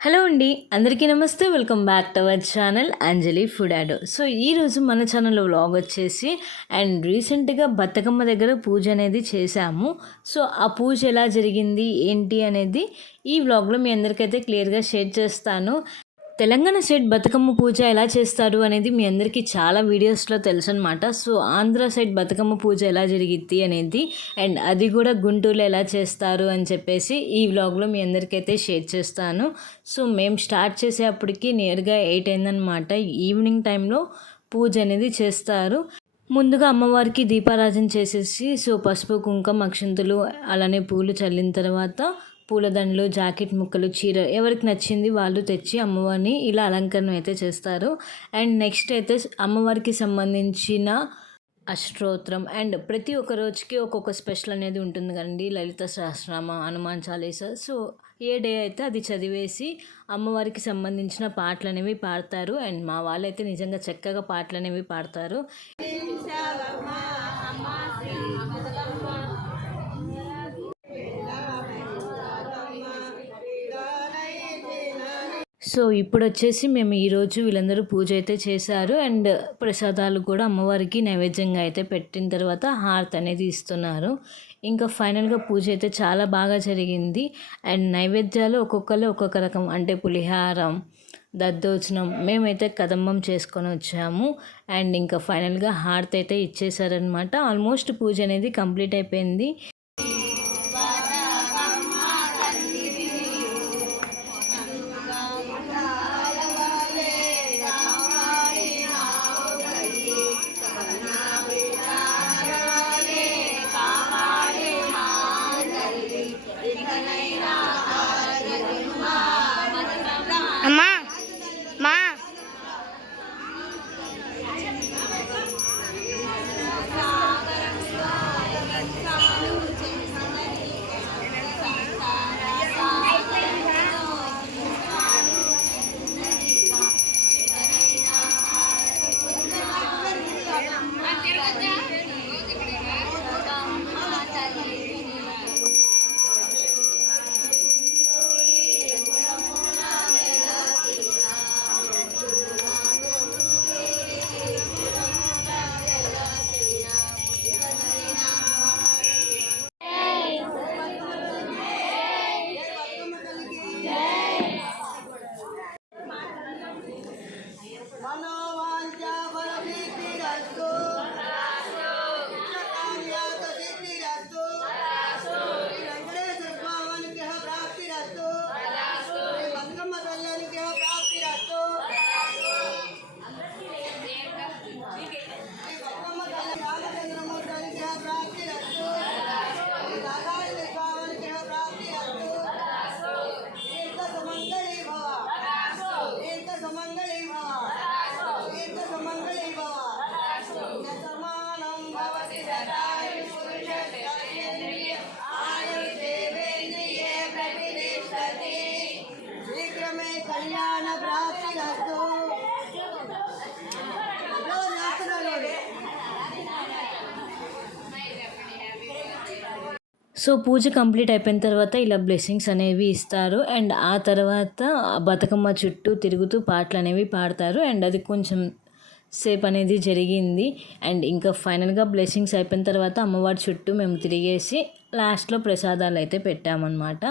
Hello అండి అందరికీ నమస్తే. Welcome back to our channel Anjali food ad. So ఈరోజు మన ఛానల్లో వ్లాగ్ వచ్చేసి అండ్ రీసెంట్గా బతుకమ్మ దగ్గర పూజ అనేది చేశాము. సో ఆ పూజ ఎలా జరిగింది ఏంటి అనేది ఈ వ్లాగ్లో మీ అందరికైతే క్లియర్గా షేర్ చేస్తాను. తెలంగాణ సైడ్ బతుకమ్మ పూజ ఎలా చేస్తారు అనేది మీ అందరికీ చాలా వీడియోస్లో తెలుసు అనమాట సో ఆంధ్ర సైడ్ బతుకమ్మ పూజ ఎలా జరిగిద్ది అనేది అండ్ అది కూడా గుంటూరులో ఎలా చేస్తారు అని చెప్పేసి ఈ వ్లాగ్లో మీ అందరికైతే షేర్ చేస్తాను. సో మేము స్టార్ట్ చేసేప్పటికి నియర్గా ఎయిట్ అయిందనమాట ఈవినింగ్ టైంలో పూజ అనేది చేస్తారు. ముందుగా అమ్మవారికి దీపారాధన చేసేసి సో పసుపు కుంకుమ అక్షంతులు అలానే పూలు చల్లిన తర్వాత పూలదండలు జాకెట్ ముక్కలు చీర ఎవరికి నచ్చింది వాళ్ళు తెచ్చి అమ్మవారిని ఇలా అలంకరణ అయితే చేస్తారు. అండ్ నెక్స్ట్ అయితే అమ్మవారికి సంబంధించిన అష్టోత్రం. అండ్ ప్రతి ఒక్క రోజుకి ఒక్కొక్క స్పెషల్ అనేది ఉంటుంది కదండి. లలిత సహస్రనామ హనుమాన్ చాలీసా. సో ఏ డే అయితే అది చదివేసి అమ్మవారికి సంబంధించిన పాటలు అనేవి పాడతారు. అండ్ మా వాళ్ళైతే నిజంగా చక్కగా పాటలు అనేవి పాడతారు. సో ఇప్పుడు వచ్చేసి మేము ఈరోజు వీళ్ళందరూ పూజ అయితే చేశారు. అండ్ ప్రసాదాలు కూడా అమ్మవారికి నైవేద్యంగా అయితే పెట్టిన తర్వాత హారతి అనేది ఇస్తున్నారు. ఇంకా ఫైనల్గా పూజ అయితే చాలా బాగా జరిగింది. అండ్ నైవేద్యాలు ఒక్కొక్కరు ఒక్కొక్క రకం. అంటే పులిహారం దద్దోచనం మేమైతే కదంబం చేసుకొని వచ్చాము. అండ్ ఇంకా ఫైనల్గా హారతి అయితే ఇచ్చేసారనమాట ఆల్మోస్ట్ పూజ అనేది కంప్లీట్ అయిపోయింది. సో పూజ కంప్లీట్ అయిపోయిన తర్వాత ఇలా బ్లెస్సింగ్స్ అనేవి ఇస్తారు. అండ్ ఆ తర్వాత బతుకమ్మ చుట్టూ తిరుగుతూ పాటలు అనేవి పాడతారు. అండ్ అది కొంచెం సేపు అనేది జరిగింది. అండ్ ఇంకా ఫైనల్గా బ్లెస్సింగ్స్ అయిపోయిన తర్వాత అమ్మవారి చుట్టూ మేము తిరిగేసి లాస్ట్లో ప్రసాదాలు అయితే పెట్టామన్నమాట.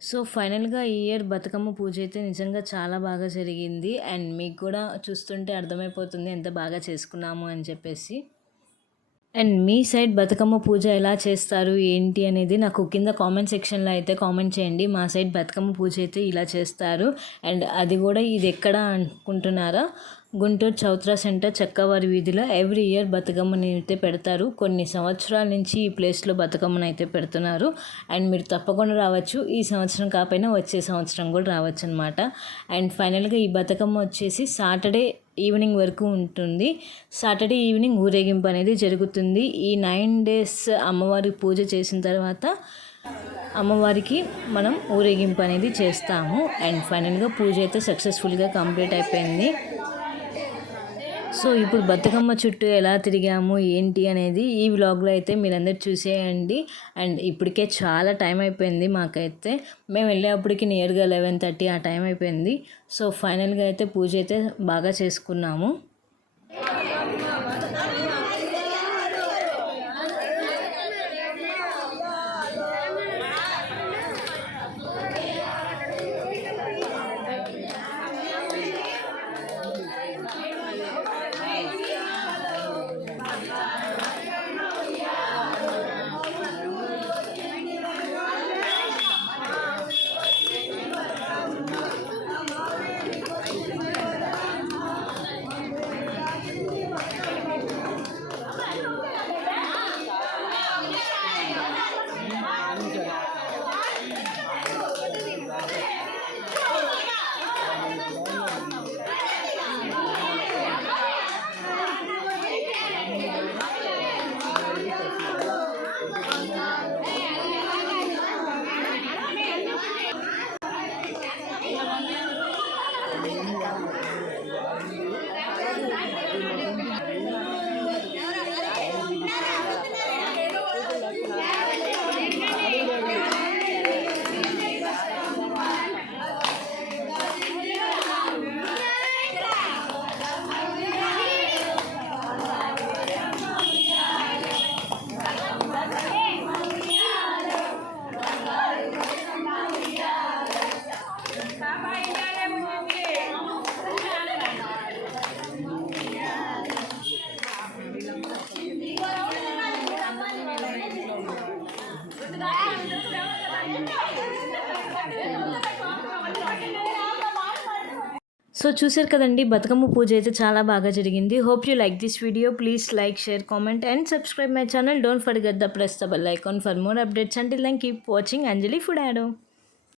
సో ఫైనల్గా ఈ ఇయర్ బతుకమ్మ పూజ అయితే నిజంగా చాలా బాగా జరిగింది. అండ్ మీకు కూడా చూస్తుంటే అర్థమైపోతుంది ఎంత బాగా చేసుకున్నాము అని చెప్పేసి. అండ్ మీ సైడ్ బతుకమ్మ పూజ ఎలా చేస్తారు? ఏంటి అనేది నాకు కింద కామెంట్ సెక్షన్లో అయితే కామెంట్ చేయండి. మా సైడ్ బతుకమ్మ పూజ అయితే ఇలా చేస్తారు. అండ్ అది కూడా ఇది ఎక్కడ అనుకుంటున్నారా? గుంటూరు చౌత్రా సెంటర్ చక్కవారి వీధిలో ఎవ్రీ ఇయర్ బతుకమ్మని అయితే పెడతారు. కొన్ని సంవత్సరాల నుంచి ఈ ప్లేస్లో బతుకమ్మని అయితే పెడుతున్నారు. అండ్ మీరు తప్పకుండా రావచ్చు. ఈ సంవత్సరం కాకపోయినా వచ్చే సంవత్సరం కూడా రావచ్చు అనమాట అండ్ ఫైనల్గా ఈ బతుకమ్మ వచ్చేసి సాటర్డే ఈవినింగ్ వరకు ఉంటుంది. సాటర్డే ఈవినింగ్ ఊరేగింపు అనేది జరుగుతుంది. ఈ నైన్ డేస్ అమ్మవారి పూజ చేసిన తర్వాత అమ్మవారికి మనం ఊరేగింపు అనేది చేస్తాము. అండ్ ఫైనల్గా పూజ అయితే సక్సెస్ఫుల్గా కంప్లీట్ అయిపోయింది. సో ఇప్పుడు బతుకమ్మ చుట్టూ ఎలా తిరిగాము ఏంటి అనేది ఈ వ్లాగ్లో అయితే మీరందరూ చూసేయండి. అండ్ ఇప్పటికే చాలా టైం అయిపోయింది మాకైతే. మేము వెళ్ళేప్పటికి నియర్గా లెవెన్ థర్టీ ఆ టైం అయిపోయింది. సో ఫైనల్గా అయితే పూజ అయితే బాగా చేసుకున్నాము. సో చూసారు కదండి బతుకమ్మ పూజ అయితే చాలా బాగా జరిగింది. Hope you like this video please like share comment and subscribe my channel don't forget the press the bell icon for more updates and then keep watching Anjali food యాడో